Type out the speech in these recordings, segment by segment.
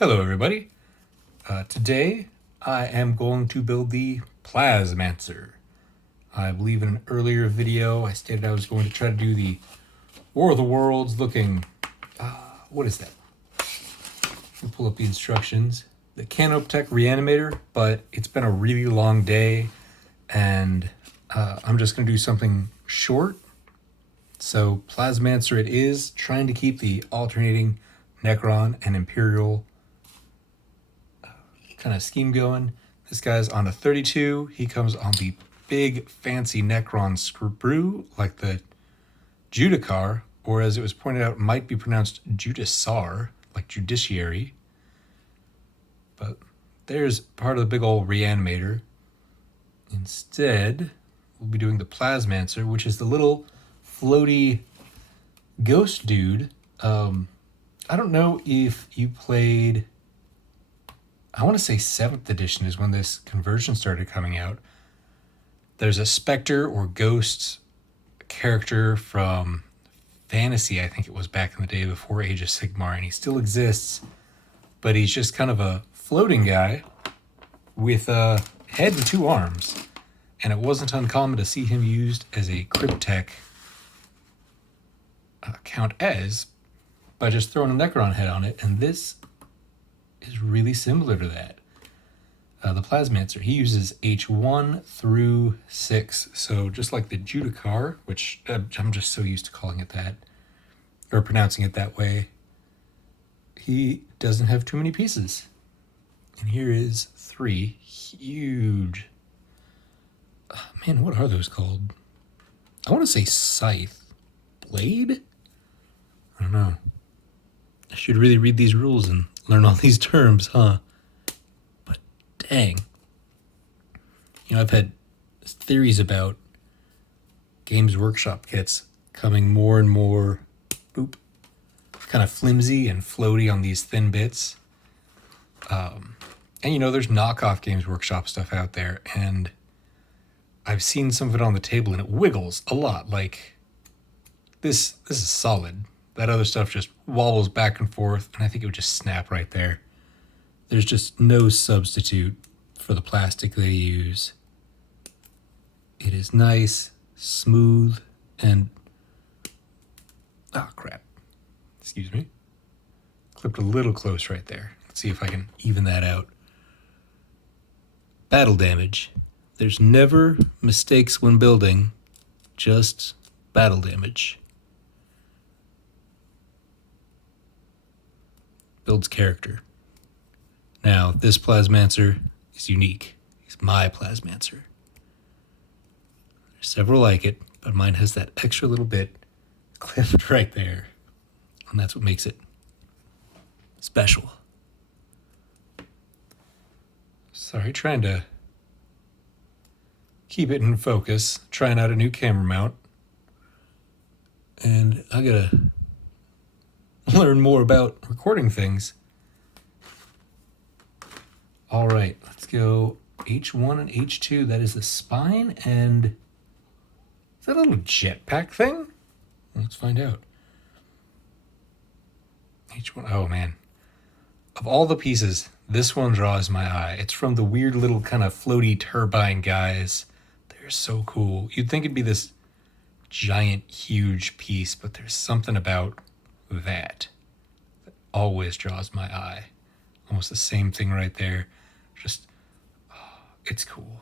Hello everybody. Today I am going to build the Plasmancer. I believe in an earlier video I stated I was going to try to do the War of the Worlds looking, what is that? Let me pull up the instructions. The Canoptech Reanimator, but it's been a really long day and I'm just going to do something short. So Plasmancer it is, trying to keep the alternating Necron and Imperial kind of scheme going. This guy's on a 32. He comes on the big fancy Necron sprue like the Judicar, or as it was pointed out, might be pronounced Judiciar, like judiciary. But there's part of the big old Reanimator. Instead, we'll be doing the Plasmancer, which is the little floaty ghost dude. I don't know if you played, I want to say 7th edition is when this conversion started coming out. There's a Spectre or Ghost character from Fantasy, I think it was back in the day before Age of Sigmar, and he still exists, but he's just kind of a floating guy with a head and 2 arms, and it wasn't uncommon to see him used as a Cryptech count as by just throwing a Necron head on it, and this is really similar to that. The Plasmancer, he uses H1 through 6, so just like the Judicar, which I'm just so used to calling it that, or pronouncing it that way, he doesn't have too many pieces. And here is 3 huge, man, what are those called? I want to say scythe. Blade? I don't know. I should really read these rules and learn all these terms, huh? But dang. You know, I've had theories about Games Workshop kits coming more and more, kind of flimsy and floaty on these thin bits. And you know, there's knockoff Games Workshop stuff out there, and I've seen some of it on the table and it wiggles a lot. Like, this is solid. That other stuff just wobbles back and forth, and I think it would just snap right there. There's just no substitute for the plastic they use. It is nice, smooth, and... oh, crap. Excuse me. Clipped a little close right there. Let's see if I can even that out. Battle damage. There's never mistakes when building, just battle damage. Builds character. Now, this Plasmancer is unique. He's my Plasmancer. There's several like it, but mine has that extra little bit clipped right there. And that's what makes it special. Sorry, trying to keep it in focus. Trying out a new camera mount. And I gotta learn more about recording things. All right, let's go H1 and H2. That is the spine, and is that a little jetpack thing? Let's find out. H1, oh man. Of all the pieces, this one draws my eye. It's from the weird little kind of floaty turbine guys. They're so cool. You'd think it'd be this giant, huge piece, but there's something about that always draws my eye. Almost the same thing right there. Just, oh, it's cool.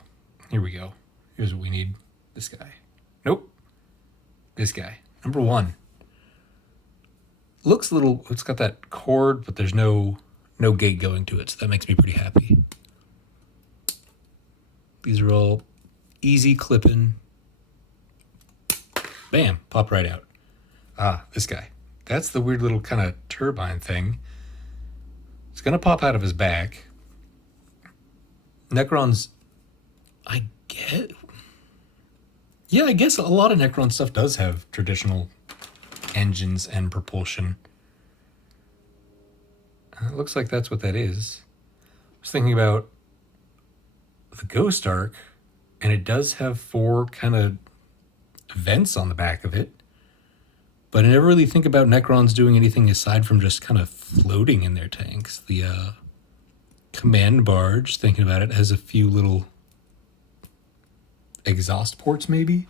Here we go. Here's what we need. This guy. Nope. This guy. Number 1. Looks a little, it's got that cord, but there's no gate going to it, so that makes me pretty happy. These are all easy clipping. Bam, pop right out. Ah, this guy. That's the weird little kind of turbine thing. It's going to pop out of his back. Necrons, I guess a lot of Necron stuff does have traditional engines and propulsion. It looks like that's what that is. I was thinking about the Ghost Arc, and it does have 4 kind of vents on the back of it. But I never really think about Necrons doing anything aside from just kind of floating in their tanks. The command barge, thinking about it, has a few little exhaust ports maybe.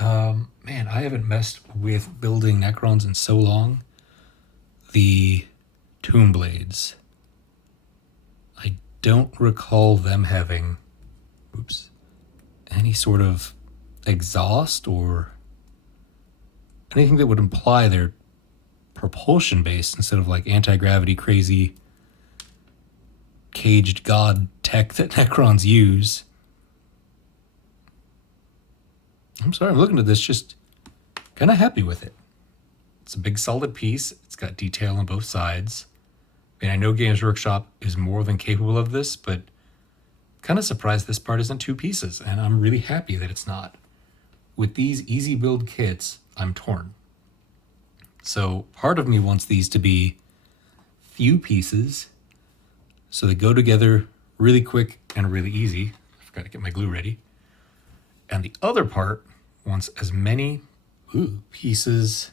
Man, I haven't messed with building Necrons in so long. The Tomb Blades. I don't recall them having, any sort of exhaust or anything that would imply they're propulsion based instead of like anti-gravity crazy caged god tech that Necrons use. I'm sorry, I'm looking at this just kind of happy with it. It's a big solid piece. It's got detail on both sides. I mean, I know Games Workshop is more than capable of this, but kind of surprised this part isn't 2 pieces, and I'm really happy that it's not. With these easy build kits, I'm torn. So part of me wants these to be few pieces, so they go together really quick and really easy. I forgot to get my glue ready. And the other part wants as many pieces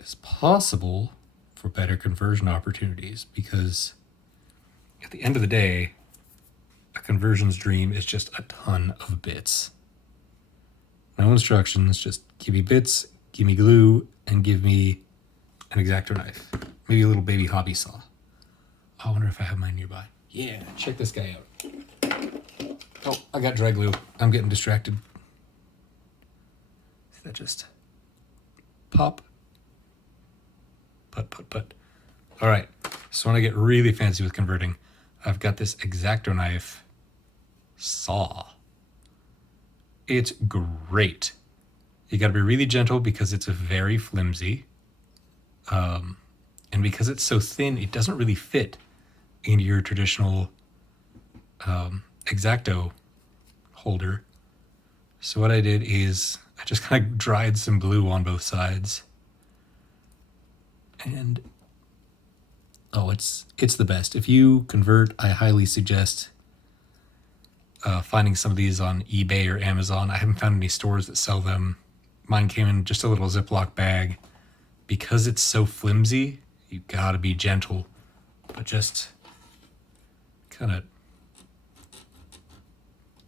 as possible for better conversion opportunities, because at the end of the day, a conversions dream is just a ton of bits. No instructions, just give me bits, give me glue, and give me an X-Acto knife. Maybe a little baby hobby saw. I wonder if I have mine nearby. Yeah, check this guy out. Oh, I got dry glue. I'm getting distracted. Is that just pop? Put. All right, so when I get really fancy with converting, I've got this X-Acto knife saw. It's great. You got to be really gentle because it's very flimsy. And because it's so thin, it doesn't really fit into your traditional X-Acto holder. So what I did is I just kind of dried some glue on both sides. And it's the best. If you convert, I highly suggest finding some of these on eBay or Amazon. I haven't found any stores that sell them. Mine came in just a little Ziploc bag. Because it's so flimsy, you gotta be gentle, but just kind of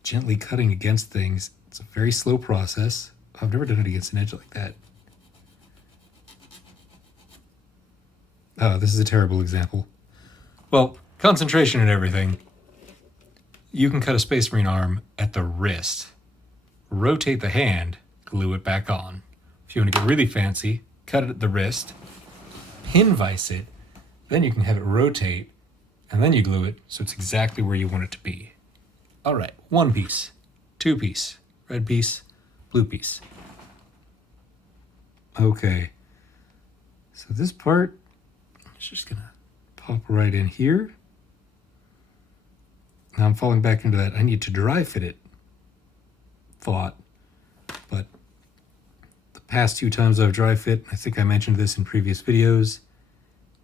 gently cutting against things. It's a very slow process. I've never done it against an edge like that. Oh, this is a terrible example. Well, concentration and everything. You can cut a Space Marine arm at the wrist, rotate the hand, glue it back on. If you want to get really fancy, cut it at the wrist, pin vise it, then you can have it rotate, and then you glue it so it's exactly where you want it to be. All right, 1 piece, 2 piece, red piece, blue piece. Okay, so this part is just gonna pop right in here. Now I'm falling back into that I need to dry fit it thought, but the past 2 times I've dry fit, I think I mentioned this in previous videos,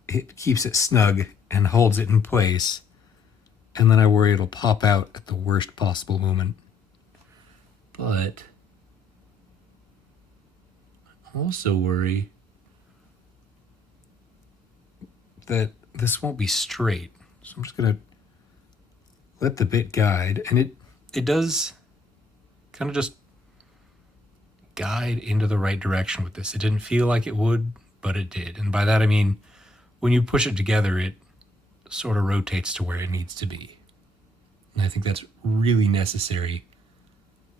it keeps it snug and holds it in place, and then I worry it'll pop out at the worst possible moment. But I also worry that this won't be straight. So I'm just gonna let the bit guide, and it does kind of just guide into the right direction with this. It didn't feel like it would, but it did. And by that I mean, when you push it together, it sort of rotates to where it needs to be. And I think that's really necessary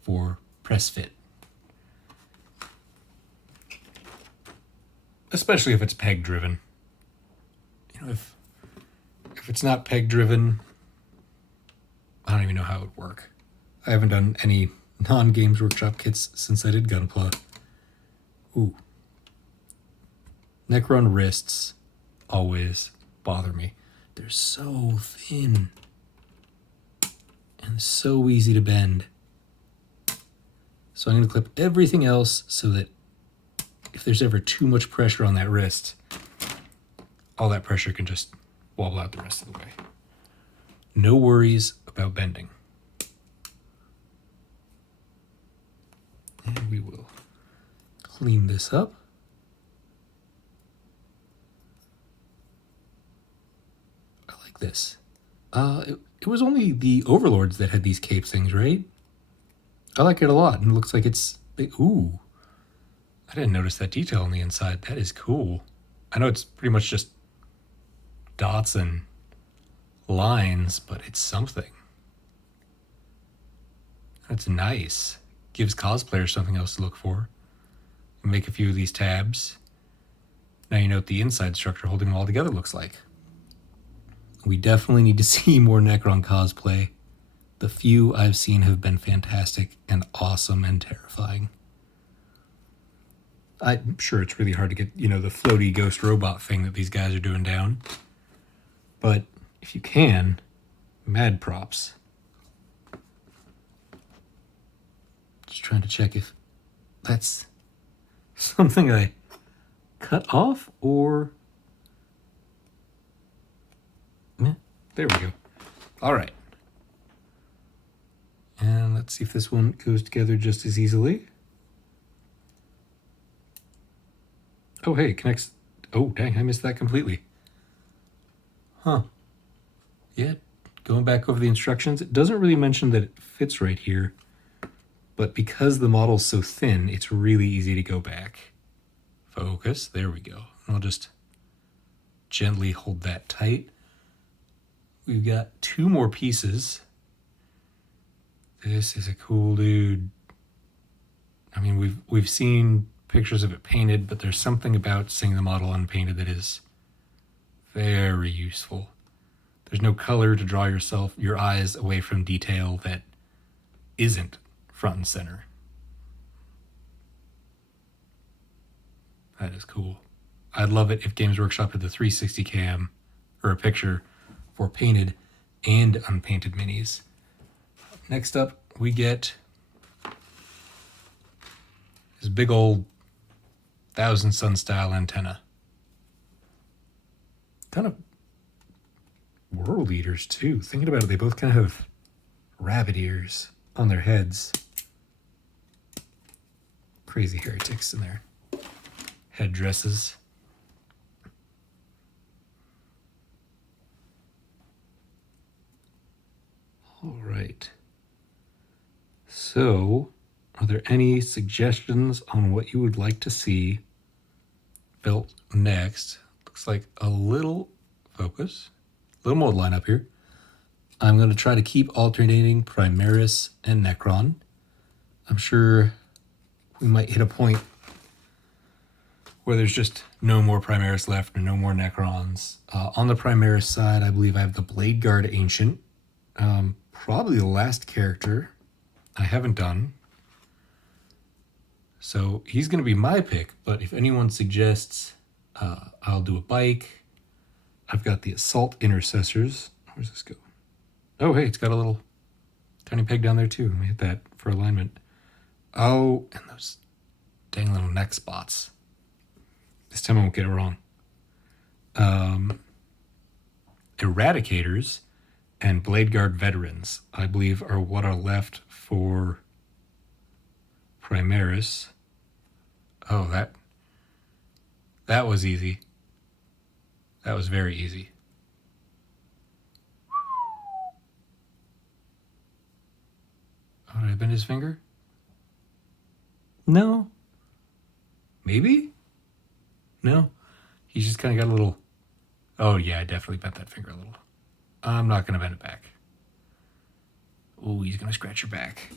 for press fit. Especially if it's peg driven. You know, if it's not peg driven, I don't even know how it would work. I haven't done any non-Games Workshop kits since I did Gunpla. Ooh. Necron wrists always bother me. They're so thin and so easy to bend. So I'm going to clip everything else so that if there's ever too much pressure on that wrist, all that pressure can just wobble out the rest of the way. No worries about bending. And we will clean this up. I like this. It was only the Overlords that had these cape things, right? I like it a lot, and it looks like it's big. Ooh, I didn't notice that detail on the inside. That is cool. I know it's pretty much just dots and lines, but it's something. That's nice. Gives cosplayers something else to look for. Make a few of these tabs. Now you know what the inside structure holding them all together looks like. We definitely need to see more Necron cosplay. The few I've seen have been fantastic and awesome and terrifying. I'm sure it's really hard to get, the floaty ghost robot thing that these guys are doing down. But if you can, mad props. Just trying to check if that's something I cut off or... Yeah, there we go. All right. And let's see if this one goes together just as easily. Oh, hey, it connects. Oh, dang, I missed that completely. Huh. Yeah, going back over the instructions, it doesn't really mention that it fits right here. But because the model's so thin, it's really easy to go back. Focus, there we go. I'll just gently hold that tight. We've got 2 more pieces. This is a cool dude. I mean, we've seen pictures of it painted, but there's something about seeing the model unpainted that is very useful. There's no color to draw your eyes away from detail that isn't front and center. That is cool. I'd love it if Games Workshop had the 360 cam or a picture for painted and unpainted minis. Next up, we get this big old Thousand Sun style antenna. Kind of world eaters too. Thinking about it, they both kind of have rabbit ears on their heads. Crazy heretics in their headdresses. All right. So, are there any suggestions on what you would like to see built next? Looks like a little mold line up here. I'm going to try to keep alternating Primaris and Necron. I'm sure we might hit a point where there's just no more Primaris left and no more Necrons. On the Primaris side, I believe I have the Blade Guard Ancient. Probably the last character I haven't done. So he's going to be my pick, but if anyone suggests, I'll do a bike. I've got the Assault Intercessors. Where's this go? Oh, hey, it's got a little tiny peg down there too. Let me hit that for alignment. Oh, and those dang little neck spots. This time I won't get it wrong. Eradicators and Blade Guard Veterans, I believe, are what are left for Primaris. Oh, that was easy. That was very easy. Oh, did I bend his finger? No. Maybe? No. He's just kind of got a little... Oh, yeah, I definitely bent that finger a little. I'm not going to bend it back. Oh, he's going to scratch your back.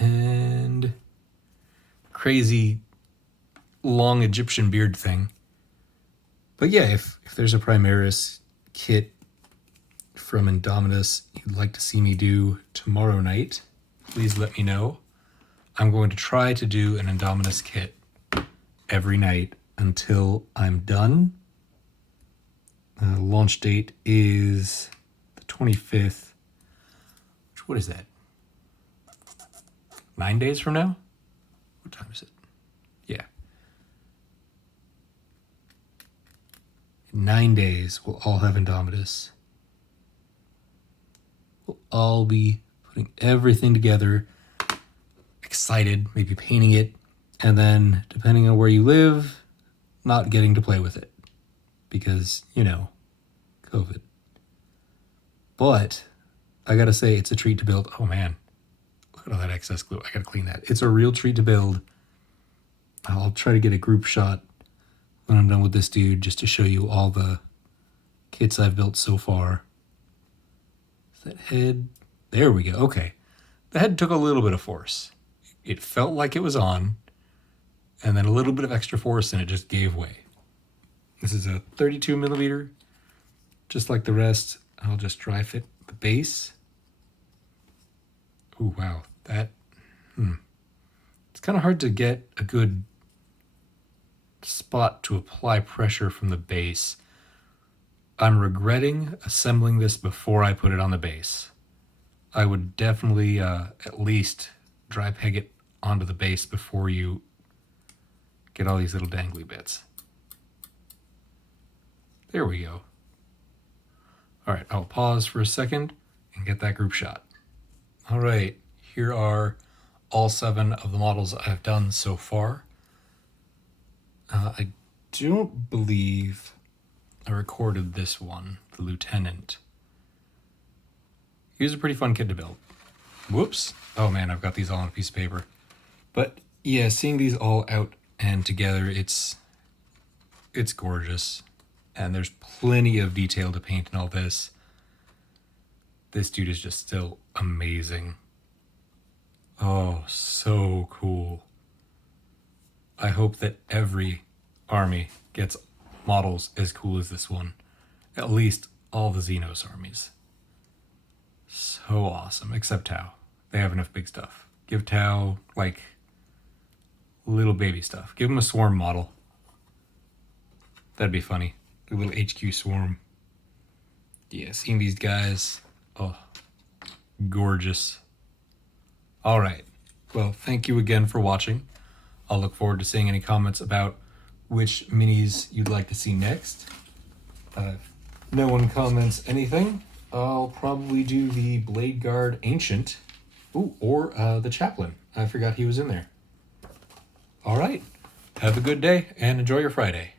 And crazy long Egyptian beard thing. But yeah, if there's a Primaris kit from Indomitus you'd like to see me do tomorrow night, please let me know. I'm going to try to do an Indomitus kit every night until I'm done. Launch date is the 25th. What is that? 9 days from now? What time is it? Yeah. In 9 days, we'll all have Indomitus. We'll all be putting everything together. excited, maybe painting it, and then depending on where you live, not getting to play with it because, you know, COVID. But I gotta say, it's a treat to build. Oh man, look at all that excess glue. I gotta clean that. It's a real treat to build. I'll try to get a group shot when I'm done with this dude just to show you all the kits I've built so far. Is that head? There we go. Okay. The head took a little bit of force. It felt like it was on, and then a little bit of extra force and it just gave way. This is a 32 millimeter, just like the rest. I'll just dry fit the base. Oh, wow. That, It's kind of hard to get a good spot to apply pressure from the base. I'm regretting assembling this before I put it on the base. I would definitely at least dry peg it onto the base before you get all these little dangly bits. There we go. All right, I'll pause for a second and get that group shot. All right, here are all 7 of the models I've done so far. I don't believe I recorded this one, the Lieutenant. He was a pretty fun kid to build. Whoops. Oh man, I've got these all on a piece of paper. But yeah, seeing these all out and together, it's gorgeous. And there's plenty of detail to paint in all this. This dude is just still amazing. Oh, so cool. I hope that every army gets models as cool as this one. At least all the Xenos armies. So awesome, except Tau. They have enough big stuff. Give Tau, like, little baby stuff. Give him a swarm model. That'd be funny. A little HQ swarm. Yeah, seeing these guys, oh, gorgeous. All right, well, thank you again for watching. I'll look forward to seeing any comments about which minis you'd like to see next. If no one comments anything, I'll probably do the Blade Guard Ancient. Ooh, or the Chaplain. I forgot he was in there. All right, have a good day and enjoy your Friday.